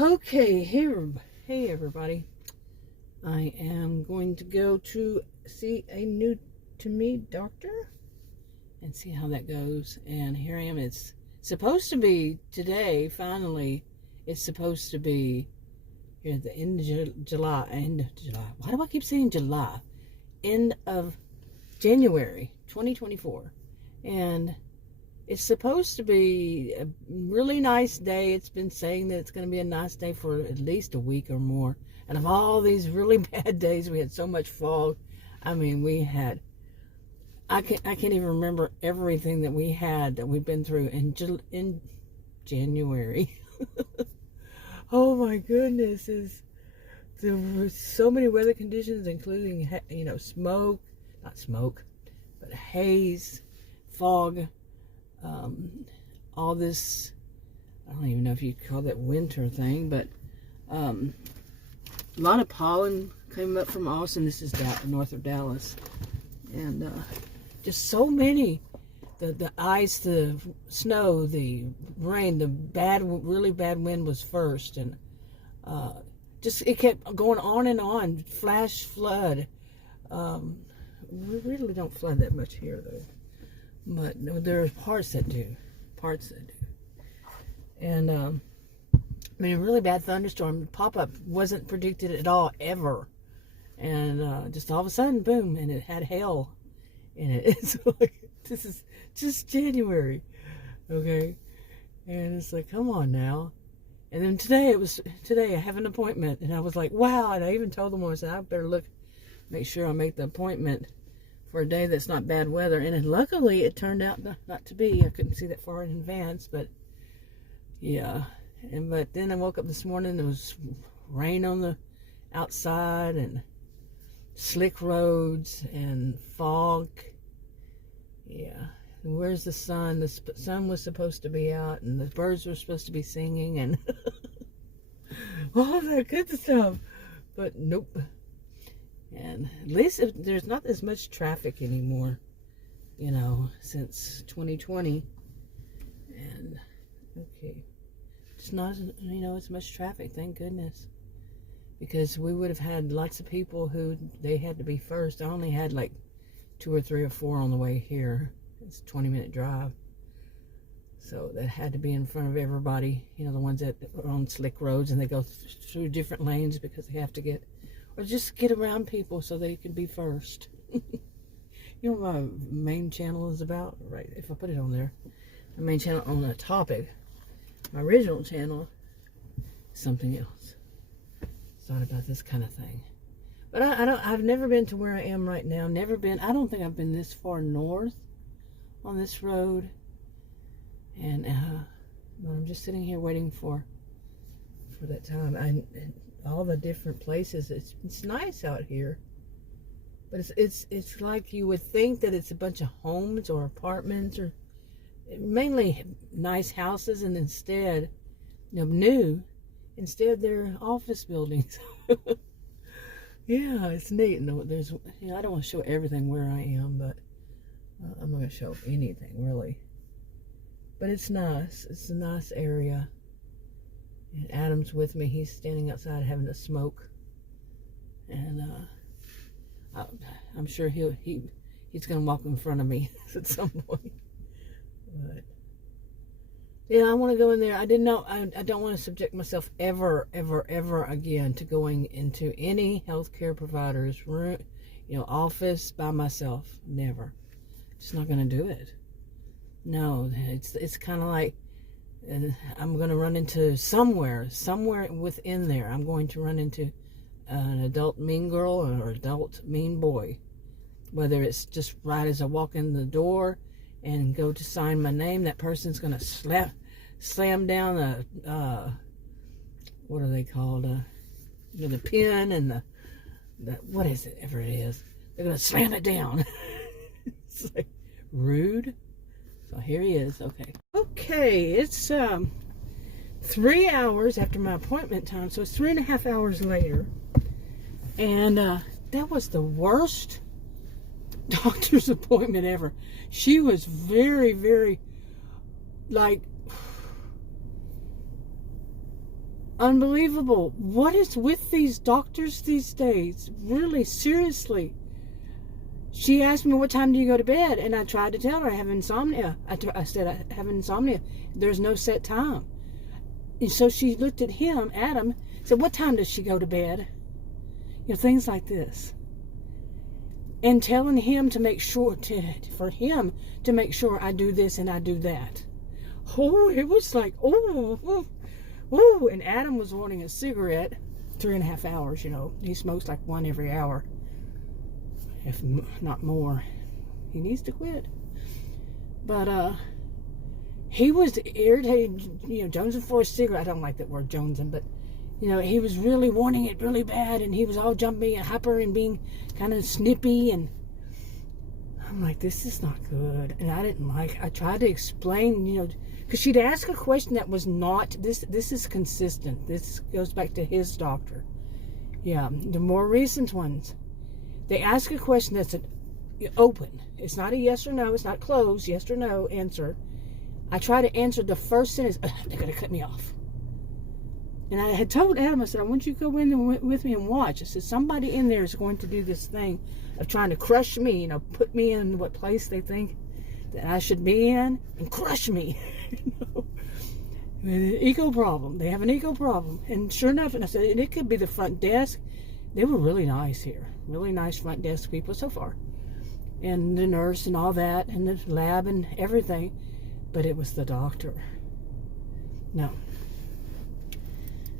Okay, hey everybody. I am going to go to see a new to me doctor and see how that goes. And here I am. It's supposed to be today. Finally, it's supposed to be here at the end of July. Why do I keep saying July? End of January 2024, and it's supposed to be a really nice day. It's been saying that it's going to be a nice day for at least a week or more. And of all these really bad days, we had so much fog. I mean, I can't even remember everything that we had that we've been through in January. Oh my goodness, there were so many weather conditions, including, not smoke, but haze, fog. All this, I don't even know if you call that winter thing, but a lot of pollen came up from Austin. This is north of Dallas, and just so many, the ice, the snow, the rain, the really bad wind was first, and just it kept going on and on. Flash flood. We really don't flood that much here though. But there are parts that do. And, I mean, a really bad thunderstorm pop-up wasn't predicted at all, ever. And just all of a sudden, boom, and it had hail in it. It's like, this is just January, okay? And it's like, come on now. And then today I have an appointment. And I was like, wow. And I even told them, I said, I better make sure I make the appointment for a day that's not bad weather. And then luckily it turned out not to be. I couldn't see that far in advance, but yeah. But then I woke up this morning, there was rain on the outside and slick roads and fog. Yeah. And where's the sun? The sun was supposed to be out and the birds were supposed to be singing and all that good stuff. But nope. And at least there's not as much traffic anymore, since 2020. And, okay, it's not, as much traffic, thank goodness. Because we would have had lots of people who, they had to be first. I only had like 2 or 3 or 4 on the way here. It's a 20-minute drive. So that had to be in front of everybody, the ones that are on slick roads and they go through different lanes because they have to or just get around people so they can be first. You know what my main channel is about? Right, if I put it on there. My main channel on a topic. My original channel is something else. It's not about this kind of thing. But I've never been to where I am right now. I don't think I've been this far north on this road. And I'm just sitting here waiting for that time. All the different places. It's nice out here, but it's like you would think that it's a bunch of homes or apartments or mainly nice houses, and instead, instead they're office buildings. Yeah, it's neat. No, I don't want to show everything where I am, but I'm not going to show anything really. But it's nice. It's a nice area. And Adam's with me. He's standing outside having a smoke, and I'm sure he's gonna walk in front of me at some point. But yeah, I want to go in there. I didn't know. I don't want to subject myself ever again to going into any healthcare provider's room, office by myself. Never. Just not gonna do it. No, it's kind of like. And I'm going to run into somewhere within there. I'm going to run into an adult mean girl or adult mean boy. Whether it's just right as I walk in the door and go to sign my name, that person's going to slam down what are they called? The pen and the what is it ever it is. They're going to slam it down. It's like rude. So here he is. Okay, it's 3 hours after my appointment time, so it's 3.5 hours later, and that was the worst doctor's appointment ever. She was very, very, like, Unbelievable. What is with these doctors these days? Really, seriously. She asked me, what time do you go to bed? And I tried to tell her I have insomnia. I said, I have insomnia. There's no set time. And so she looked at him, Adam, said, what time does she go to bed? You know, things like this. And telling him to make sure, for him to make sure I do this and I do that. Oh, it was like, oh. And Adam was wanting a cigarette 3.5 hours, you know. He smokes like one every hour, if not more. He needs to quit. But he was irritated, you know, jonesing for a cigarette. I don't like that word, jonesing, but, you know, he was really wanting it really bad, and he was all jumpy and hyper and being kind of snippy, and I'm like, this is not good. And I didn't like, I tried to explain, you know, because she'd ask a question that was not, this is consistent. This goes back to his doctor. Yeah, the more recent ones, they ask a question that's open. It's not a yes or no. It's not closed, yes or no answer. I try to answer the first sentence. They're going to cut me off. And I had told Adam, I said, I want you to go in with me and watch. I said, somebody in there is going to do this thing of trying to crush me, you know, put me in what place they think that I should be in and crush me. You know? An ego problem. They have an ego problem. And sure enough, and I said, and it could be the front desk. They were really nice here. Really nice front desk people so far. And the nurse and all that, and the lab and everything. But it was the doctor. No.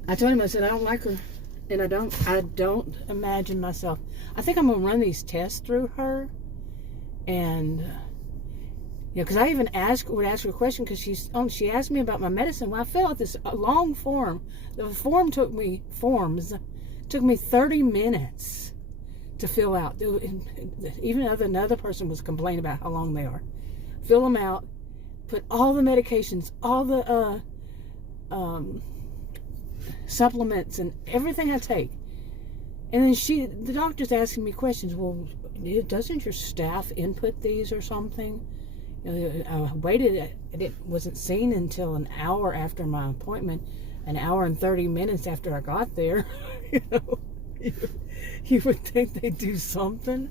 I told him, I said, I don't like her. And I don't imagine myself. I think I'm going to run these tests through her. And, you know, because I even would ask her a question, because she asked me about my medicine. Well, I filled out this long form. The form took me 30 minutes to fill out. Even another person was complaining about how long they are. Fill them out, put all the medications, all the supplements and everything I take. And then the doctor's asking me questions. Well, doesn't your staff input these or something? You know, I waited. It wasn't seen until an hour after my appointment, an hour and 30 minutes after I got there. You know, you would think they'd do something,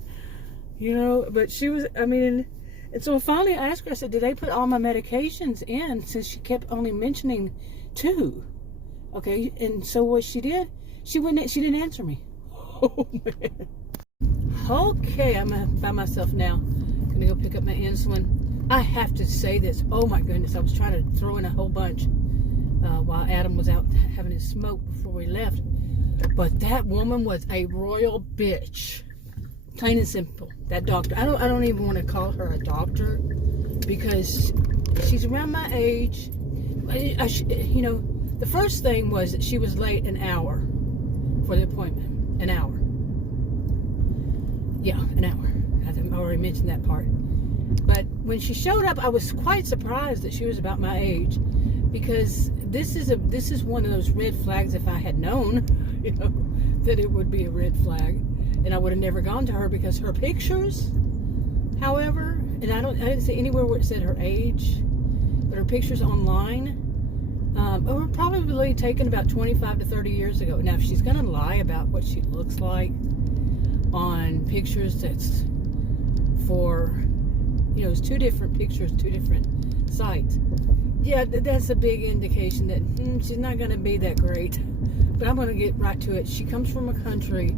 you know. But she was, I mean, and so finally I asked her, I said, did they put all my medications in, since she kept only mentioning 2? Okay, and so what she did, she didn't answer me. Oh, man. Okay, I'm by myself now. Gonna go pick up my insulin. I have to say this. Oh, my goodness. I was trying to throw in a whole bunch while Adam was out having his smoke before we left. But that woman was a royal bitch. Plain and simple. That doctor. I don't even want to call her a doctor, because she's around my age. You know, the first thing was that she was late an hour for the appointment. An hour. Yeah, an hour. I've already mentioned that part. But when she showed up, I was quite surprised that she was about my age, because this is one of those red flags. If I had known, you know, that it would be a red flag, and I would have never gone to her, because her pictures, however, and I didn't see anywhere where it said her age, but her pictures online were probably taken about 25 to 30 years ago. Now, if she's going to lie about what she looks like on pictures, that's for, you know, it's 2 different pictures, 2 different sites. Yeah, that's a big indication that she's not going to be that great. But I'm going to get right to it. She comes from a country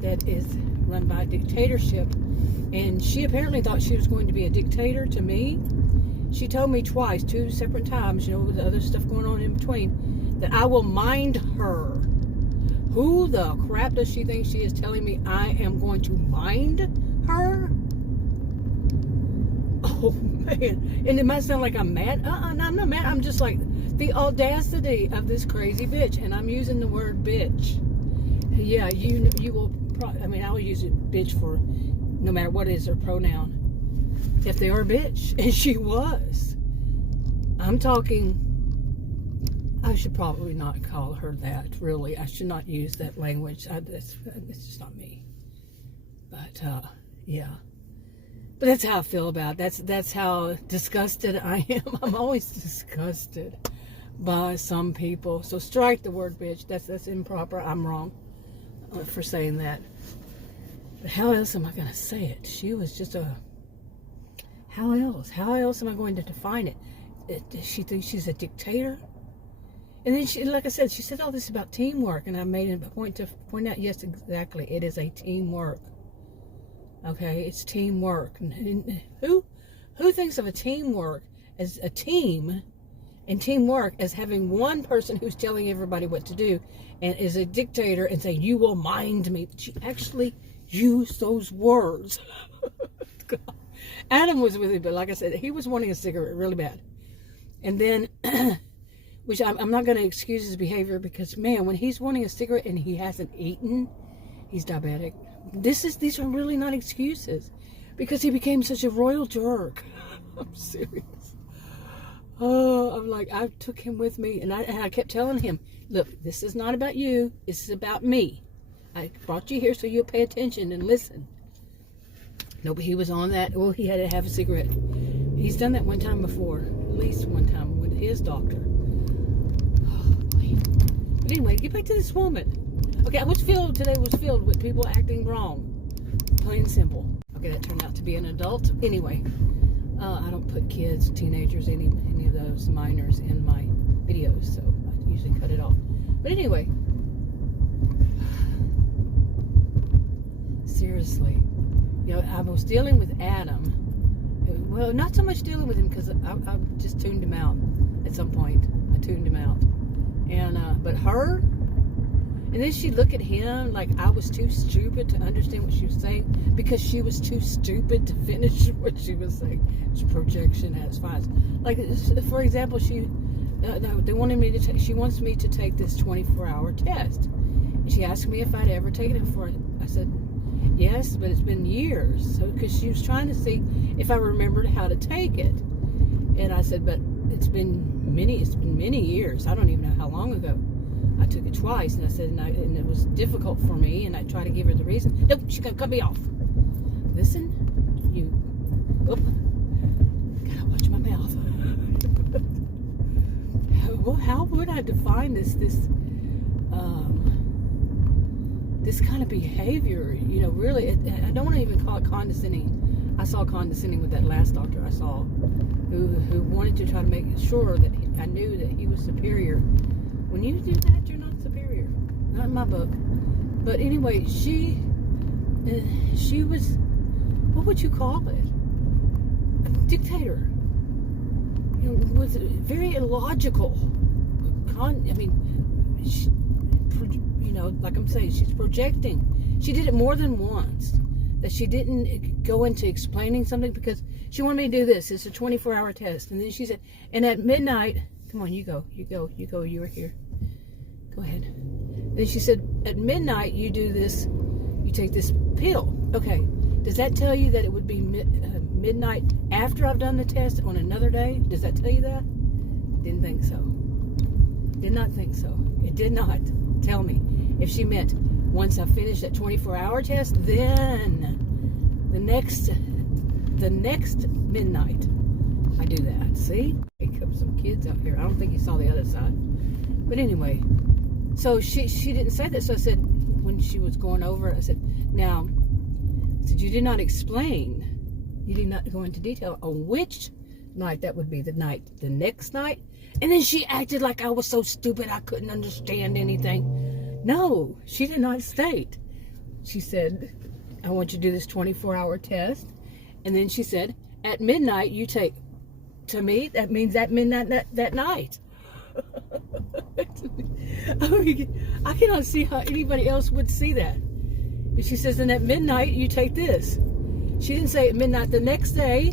that is run by a dictatorship, and she apparently thought she was going to be a dictator to me. She told me twice, 2 separate times, you know, with other stuff going on in between, that I will mind her. Who the crap does she think she is, telling me I am going to mind her? Oh, man. And it might sound like I'm mad. I'm not mad. I'm just like, the audacity of this crazy bitch. And I'm using the word bitch. Yeah, you will probably, I mean, I will use it bitch for no matter what is her pronoun. If they are a bitch. And she was. I'm talking, I should probably not call her that, really. I should not use that language. It's just not me. But, yeah. But that's how I feel about it. That's how disgusted I am. I'm always disgusted by some people. So strike the word bitch. That's improper. I'm wrong for saying that. But how else am I going to say it? She was just a... How else? How else am I going to define it? She thinks she's a dictator. And then, she, like I said, she said all this about teamwork. And I made a point to point out, yes, exactly. It is a teamwork. Okay? It's teamwork. And who thinks of a teamwork as a team and teamwork as having one person who's telling everybody what to do and is a dictator and say, you will mind me? She actually used those words. Adam was with me, but like I said, he was wanting a cigarette really bad. And then, which I'm not going to excuse his behavior because, man, when he's wanting a cigarette and he hasn't eaten, he's diabetic. These are really not excuses because he became such a royal jerk. I'm serious. Oh, I'm like, I took him with me and I kept telling him, look, this is not about you. This is about me. I brought you here so you'll pay attention and listen. No, but he was on that. Well, he had to have a cigarette. He's done that one time before. At least one time with his doctor. Oh, but anyway, get back to this woman. Okay, today was filled with people acting wrong. Plain and simple. Okay, that turned out to be an adult. Anyway, I don't put kids, teenagers, any of those minors in my videos, so I usually cut it off. But anyway, seriously, you know, I was dealing with Adam. Well, not so much dealing with him because I just tuned him out at some point. I tuned him out, and but her, and then she'd look at him like I was too stupid to understand what she was saying because she was too stupid to finish what she was saying. It's projection at its finest. Like, for example, she wanted me to. She wants me to take this 24-hour test. And she asked me if I'd ever taken it before. I said, yes, but it's been years. So, because she was trying to see if I remembered how to take it. And I said, but it's been many years. I don't even know how long ago. I took it twice, and I said, and it was difficult for me, and I tried to give her the reason. Nope, she's going to cut me off. Listen, you, gotta watch my mouth. How would I define this kind of behavior? You know, really, I don't want to even call it condescending. I saw condescending with that last doctor I saw, who wanted to try to make sure that I knew that he was superior. When you do that, you're not superior. Not in my book. But anyway, she was, what would you call it? A dictator. You know, was very illogical. You know, like I'm saying, she's projecting. She did it more than once. That she didn't go into explaining something because she wanted me to do this. It's a 24-hour test. And then she said, and at midnight, come on, you go, you were here. Go ahead. Then she said, at midnight, you do this, you take this pill. Okay, does that tell you that it would be midnight after I've done the test on another day? Does that tell you that? Didn't think so. Did not think so. It did not tell me. If she meant once I finished that 24-hour test, then the next midnight, I do that. See? Here come some kids out here. I don't think you saw the other side. But anyway, so she didn't say that. So I said, when she was going over, I said, now, I said, you did not explain, you did not go into detail on which night that would be, the next night. And then she acted like I was so stupid I couldn't understand anything. No, she did not state. She said, I want you to do this 24-hour test. And then she said, at midnight, you take, to me, that means at midnight that night. I mean, I cannot see how anybody else would see that. But she says, and at midnight, you take this. She didn't say at midnight the next day.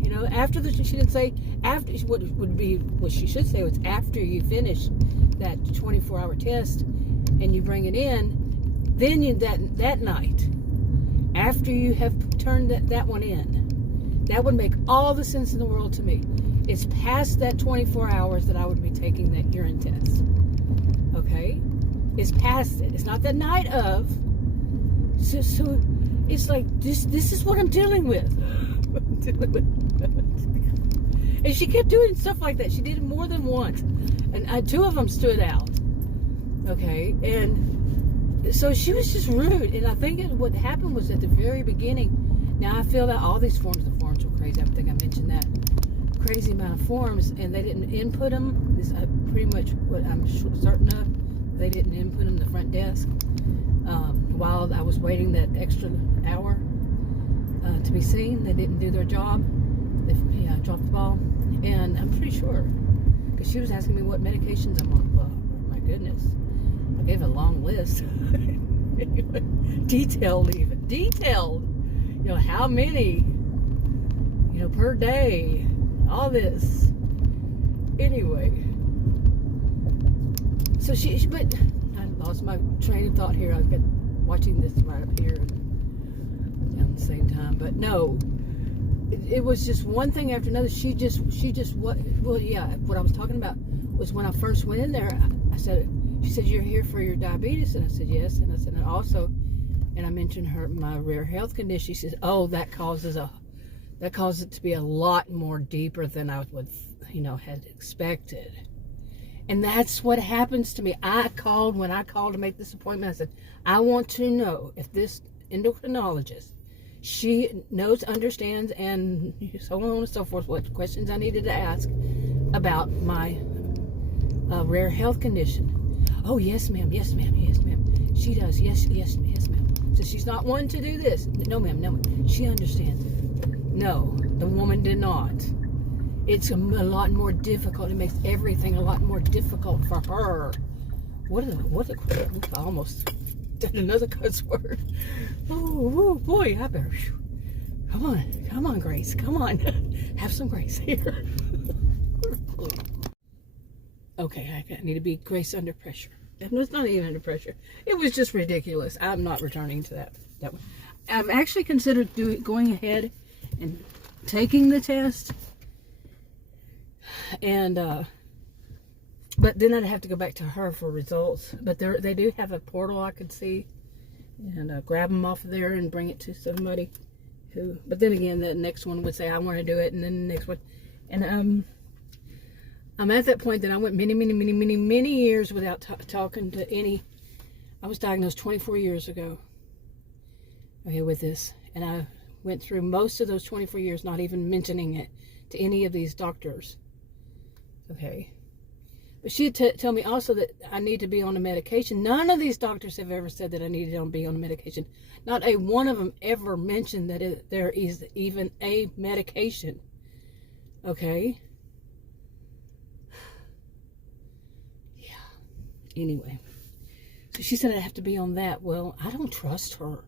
You know, she didn't say after, what she should say was after you finish that 24-hour test and you bring it in, then that night, after you have turned that one in, that would make all the sense in the world to me. It's past that 24 hours that I would be taking that urine test. Okay? It's past it. It's not the night of. So it's like, this is what I'm dealing with. And she kept doing stuff like that. She did it more than once. And two of them stood out. Okay. And so she was just rude. And I think what happened was at the very beginning, now I filled out all these forms. The forms were crazy. I think I mentioned that. Crazy amount of forms. And they didn't input them. This is pretty much what I'm certain of. They didn't input them in the front desk. While I was waiting that extra hour to be seen, they didn't do their job. They dropped the ball. And I'm pretty sure, because she was asking me what medications I'm on. Well, my goodness, I gave a long list. Detailed even. Detailed. You know, how many, you know, per day. All this. Anyway. So but I lost my train of thought here. I was watching this right up here and at the same time. But no, it was just one thing after another. She just what I was talking about was when I first went in there, she said, "You're here for your diabetes?" And I said, "Yes." And I said, "And also," and I mentioned my rare health condition. She said, "Oh, that causes it to be a lot more deeper than I would, had expected." And that's what happens to me. When I called to make this appointment, I said, I want to know if this endocrinologist, she knows, understands, and so on and so forth, what questions I needed to ask about my rare health condition. Oh, yes, ma'am. Yes, ma'am. Yes, ma'am. She does. Yes, ma'am. So she's not one to do this. No, ma'am. No, ma'am. She understands. No, the woman did not. It's a lot more difficult. It makes everything a lot more difficult for her. I almost did another cuss word. Oh boy, I better. Come on, Grace. Come on. Have some grace here. Okay, I need to be Grace under pressure. It was not even under pressure. It was just ridiculous. I'm not returning to that one. I'm actually considered going ahead and taking the test. And but then I'd have to go back to her for results. But they do have a portal I could see and grab them off of there and bring it to somebody who. But then again, the next one would say I want to do it, and then the next one, and I'm at that point that I went many years without talking to any. I was diagnosed 24 years ago. Okay, with this, and I went through most of those 24 years not even mentioning it to any of these doctors. Okay. But she'd tell me also that I need to be on a medication. None of these doctors have ever said that I needed to be on a medication. Not a one of them ever mentioned that there is even a medication. Okay. Yeah. Anyway. So she said I'd have to be on that. Well, I don't trust her.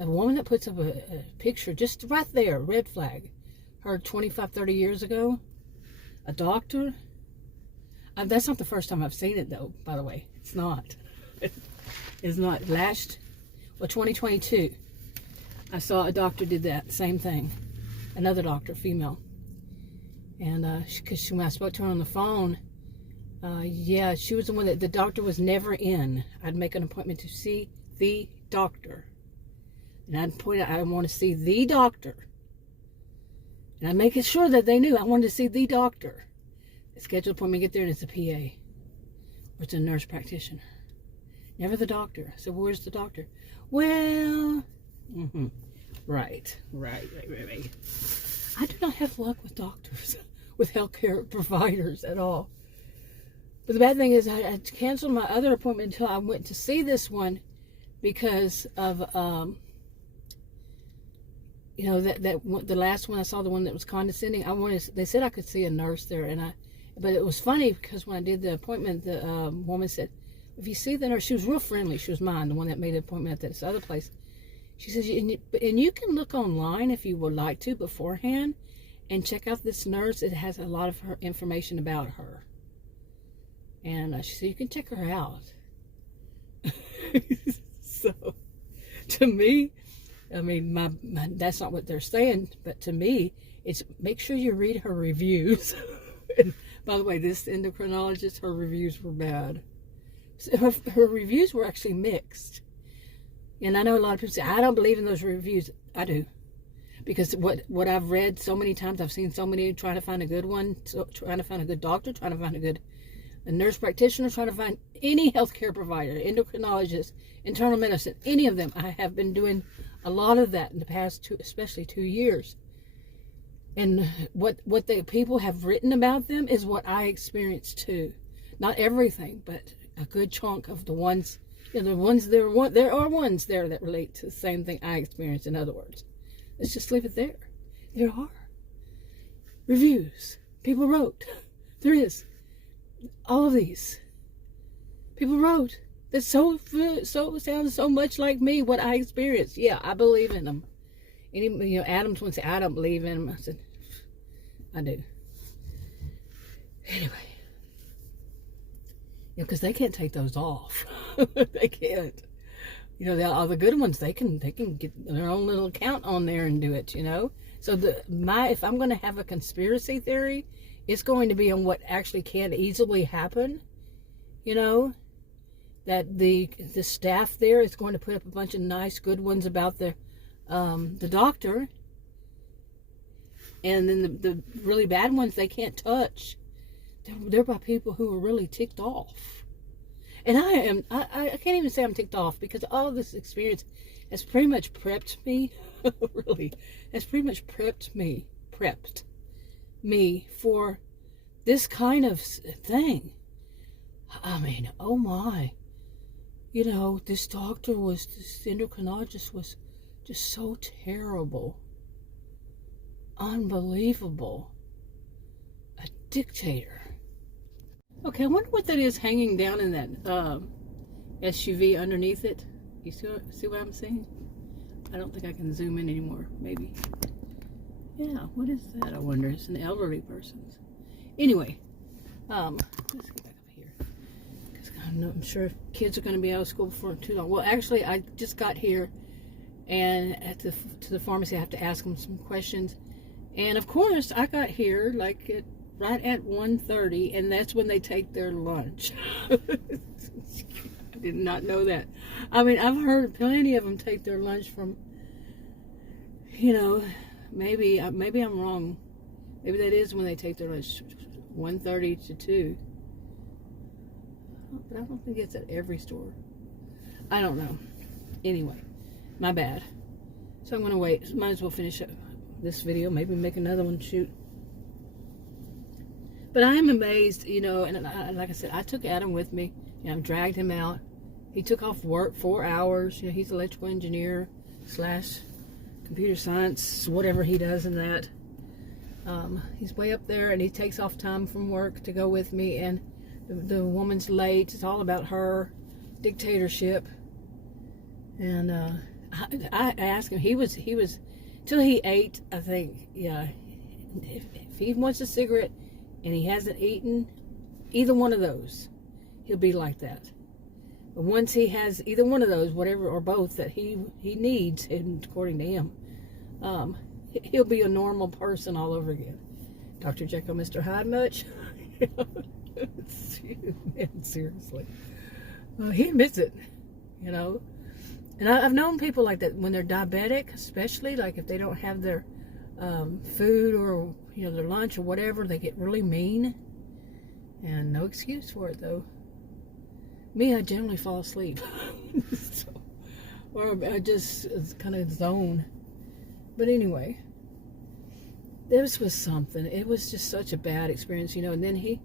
A woman that puts up a picture just right there, red flag, her 25, 30 years ago, a doctor. That's not the first time I've seen it, though, by the way. It's not. It's not. 2022, I saw a doctor did that same thing. Another doctor, female. And when I spoke to her on the phone, she was the one that the doctor was never in. I'd make an appointment to see the doctor. And I'd point out, I want to see the doctor. And I'd make it sure that they knew I wanted to see the doctor. Scheduled appointment, get there, and it's a PA. Or it's a nurse practitioner. Never the doctor. I said, well, where's the doctor? Well, right. I do not have luck with doctors, with healthcare providers at all. But the bad thing is I canceled my other appointment until I went to see this one because of, the last one I saw, the one that was condescending. They said I could see a nurse there, but it was funny because when I did the appointment, the woman said, if you see the nurse, she was real friendly. She was mine, the one that made the appointment at this other place. She says, and you can look online if you would like to beforehand and check out this nurse. It has a lot of her information about her. And she said, you can check her out. So, to me, I mean, that's not what they're saying, but to me, it's make sure you read her reviews. And by the way, this endocrinologist, her reviews were bad. So her reviews were actually mixed. And I know a lot of people say, I don't believe in those reviews. I do. Because what I've read so many times, I've seen so many trying to find a good one, trying to find a good doctor, trying to find a nurse practitioner, trying to find any healthcare provider, endocrinologist, internal medicine, any of them. I have been doing a lot of that in the past especially 2 years. And what the people have written about them is what I experienced too. Not everything, but a good chunk of the ones, there are ones there that relate to the same thing I experienced. In other words, let's just leave it there. There are reviews. People wrote. There is. All of these. People wrote. That so sounds so much like me, what I experienced. Yeah, I believe in them. Adams once said, I don't believe in them. I said, I do. Anyway. Because they can't take those off. They can't. All the good ones, they can get their own little account on there and do it, So if I'm going to have a conspiracy theory, it's going to be on what actually can easily happen, that the staff there is going to put up a bunch of nice, good ones about the doctor, and then the really bad ones they can't touch. They're by people who are really ticked off. And I can't even say I'm ticked off, because all of this experience has pretty much prepped me, really, has pretty much prepped me for this kind of thing. I mean, oh my. This endocrinologist was just so terrible. Unbelievable. A dictator. Okay, I wonder what that is hanging down in that SUV underneath it. You see what I'm saying? I don't think I can zoom in anymore. Maybe. Yeah, what is that? I wonder. It's an elderly person's. Anyway, let's get back up here. Because I'm sure kids are going to be out of school for too long. Well, actually, I just got here, and to the pharmacy, I have to ask them some questions. And of course, I got here right at 1:30, and that's when they take their lunch. I did not know that. I mean, I've heard plenty of them take their lunch from, maybe I'm wrong. Maybe that is when they take their lunch, 1:30 to 2. But I don't think it's at every store. I don't know. Anyway, my bad. So I'm going to wait. Might as well finish up this video. Maybe make another one, shoot. But I am amazed, and like I said, I took Adam with me. Dragged him out. He took off work 4 hours. He's an electrical engineer / computer science, whatever he does in that. He's way up there, and he takes off time from work to go with me. And the woman's late. It's all about her dictatorship. And I asked him. He was till he ate. I think, yeah. If he wants a cigarette and he hasn't eaten either one of those, he'll be like that. But once he has either one of those, whatever or both that he needs, and according to him, he'll be a normal person all over again. Dr. Jekyll, Mr. Hyde much? Man, seriously. He admits it, And I've known people like that when they're diabetic, especially, like if they don't have their food or their lunch or whatever, they get really mean, and no excuse for it though. Me, I generally fall asleep, or I just kind of zone. But anyway, this was something. It was just such a bad experience, and then he,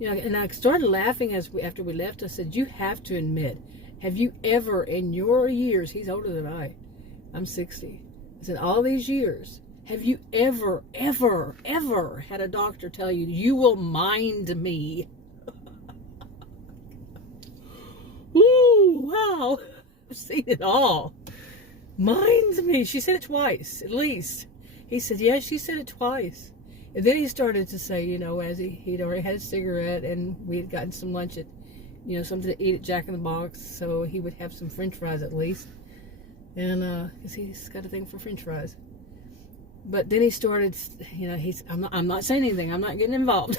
and I started laughing after we left. I said, "You have to admit, have you ever in your years," he's older than I'm 60. I said, all these years, have you ever had a doctor tell you, you will mind me? Ooh, wow. I've seen it all. Mind me. She said it twice, at least. He said, yeah, she said it twice. And then he started to say, as he'd already had a cigarette, and we had gotten some lunch at, something to eat at Jack in the Box, so he would have some French fries at least. And, because he's got a thing for French fries. But then he started, I'm not saying anything. I'm not getting involved.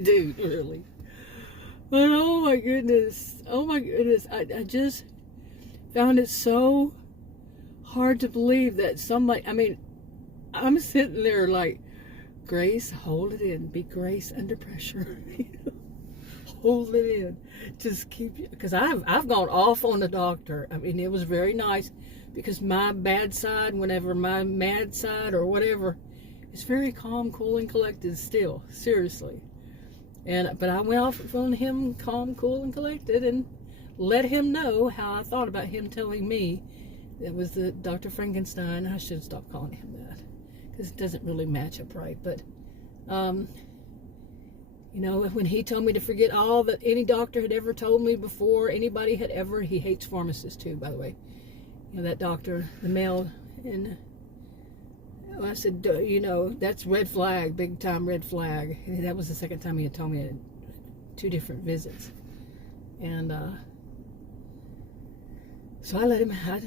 Dude, really. But oh my goodness. I just found it so hard to believe that somebody, I mean, I'm sitting there like, Grace, hold it in. Be Grace under pressure. Hold it in. Just keep, because I've gone off on the doctor. I mean, it was very nice, because my bad side, whenever my mad side or whatever, is very calm, cool, and collected still. Seriously. But I went off on him, calm, cool, and collected, and let him know how I thought about him telling me it was the Dr. Frankenstein. I should stop calling him that, because it doesn't really match up right. But, you know, when he told me to forget all that any doctor had ever told me before, anybody had ever, he hates pharmacists too, by the way. You know, that doctor, the male, and I said, you know, that's red flag, big time red flag. And that was the second time he had told me at 2 different visits. And so I let him have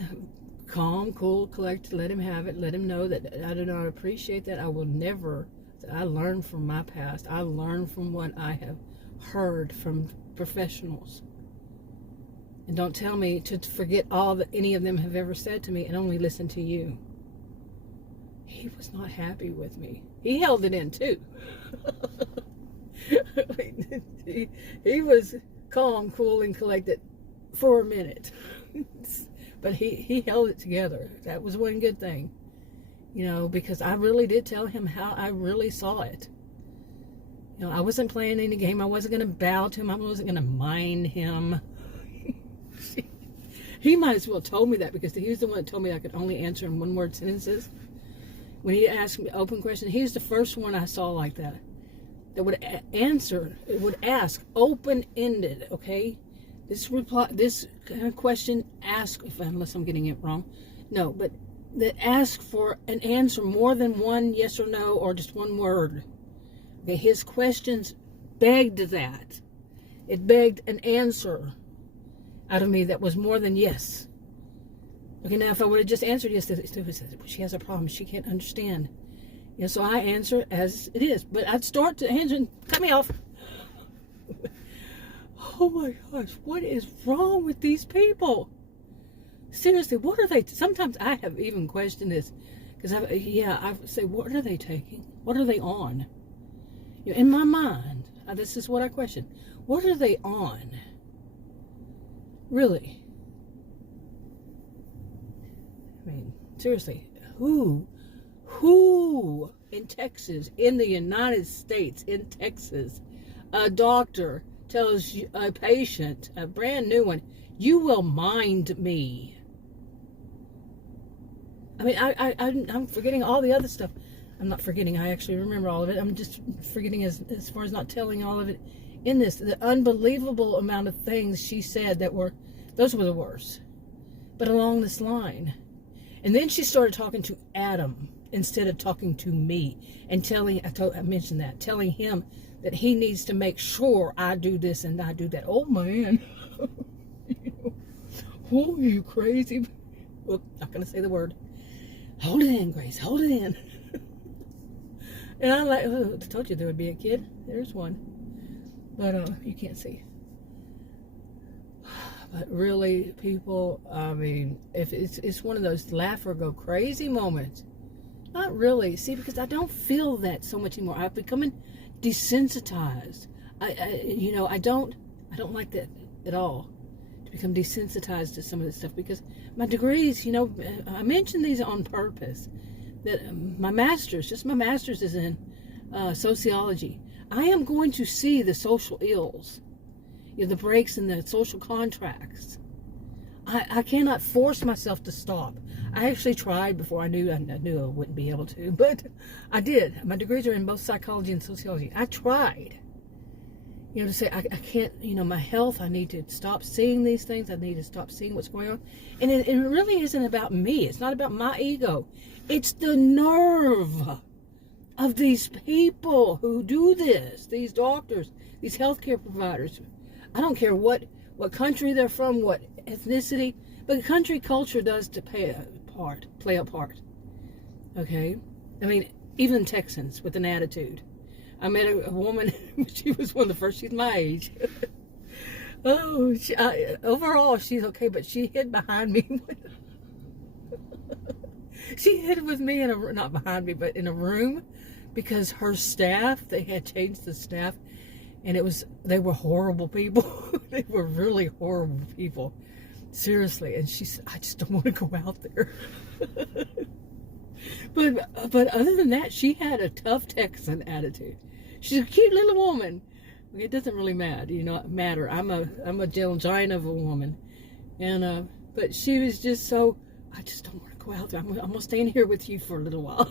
calm, cool, collected, let him have it, let him know that I do not appreciate that. I will never, I learn from my past. I learn from what I have heard from professionals. And don't tell me to forget all that any of them have ever said to me and only listen to you. He was not happy with me. He held it in too. he was calm, cool, and collected for a minute. But he held it together. That was one good thing. You know, because I really did tell him how I really saw it. You know, I wasn't playing any game. I wasn't going to bow to him. I wasn't going to mind him. He might as well have told me that, because he was the one that told me I could only answer in one-word sentences. When he asked me open questions, he's the first one I saw like that. That would answer, it would ask open-ended, okay? This kind of question, unless I'm getting it wrong. No, but that ask for an answer more than one yes or no, or just one word. Okay, his questions begged that. It begged an answer out of me that was more than yes. Okay, now if I would have just answered yes, she has a problem, she can't understand. You know, so I answer as it is. But I'd start to answer and cut me off. Oh my gosh, what is wrong with these people? Seriously, what are they? Sometimes I have even questioned this, because I say, what are they taking? What are they on? You know, in my mind, this is what I question. What are they on? Really? I mean, seriously, who in Texas, in the United States, in Texas, a doctor tells a patient, a brand new one, you will mind me? I mean, I'm forgetting all the other stuff. I'm not forgetting, I actually remember all of it. I'm just forgetting as far as not telling all of it in this. The unbelievable amount of things she said those were the worst. But along this line. And then she started talking to Adam instead of talking to me. And I mentioned that, telling him that he needs to make sure I do this and I do that. Oh man. Oh, you crazy. Well, not going to say the word. Hold it in, Grace. Hold it in. And I'm like, oh, I told you there would be a kid. There's one. But you can't see. But really, people, I mean, if it's one of those laugh or go crazy moments. Not really. See, because I don't feel that so much anymore. I've become desensitized. I don't like that at all. To become desensitized to some of this stuff, because my degrees, you know, I mentioned these on purpose. That my master's is in sociology. I am going to see the social ills, you know, the breaks in the social contracts. I cannot force myself to stop. I actually tried before I knew I wouldn't be able to, but I did. My degrees are in both psychology and sociology. I tried, you know, to say I can't, you know, my health, I need to stop seeing these things. I need to stop seeing what's going on. And it really isn't about me. It's not about my ego. It's the nerve of these people who do this, these doctors, these healthcare providers. I don't care what country they're from, what ethnicity, but country culture does to play a part. Okay? I mean, even Texans with an attitude. I met a woman, she was one of the first, she's my age. Oh, overall, she's okay, but she hid behind me. She hid with me in a, not behind me, but in a room, because her staff, they had changed the staff, and they were horrible people. They were really horrible people. Seriously. And she said, I just don't want to go out there. But other than that, she had a tough Texan attitude. She's a cute little woman. It doesn't really matter. I'm a giant of a woman. And but she was just so, I just don't want to go out there. I'm gonna stay in here with you for a little while.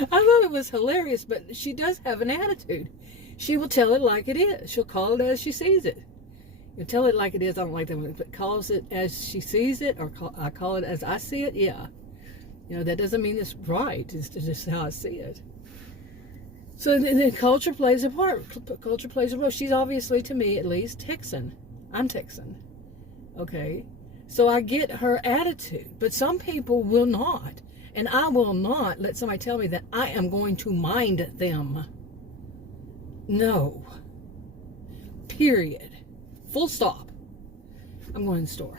I thought it was hilarious, but she does have an attitude. She will tell it like it is. She'll call it as she sees it. You tell it like it is. I don't like that, but calls it as she sees it, or I call it as I see it. Yeah, that doesn't mean it's right. It's just how I see it. So then culture plays a part. Culture plays a role. She's obviously, to me at least, Texan. I'm Texan. Okay, so I get her attitude, but some people will not. And I will not let somebody tell me that I am going to mind them. No. Period. Full stop. I'm going to the store.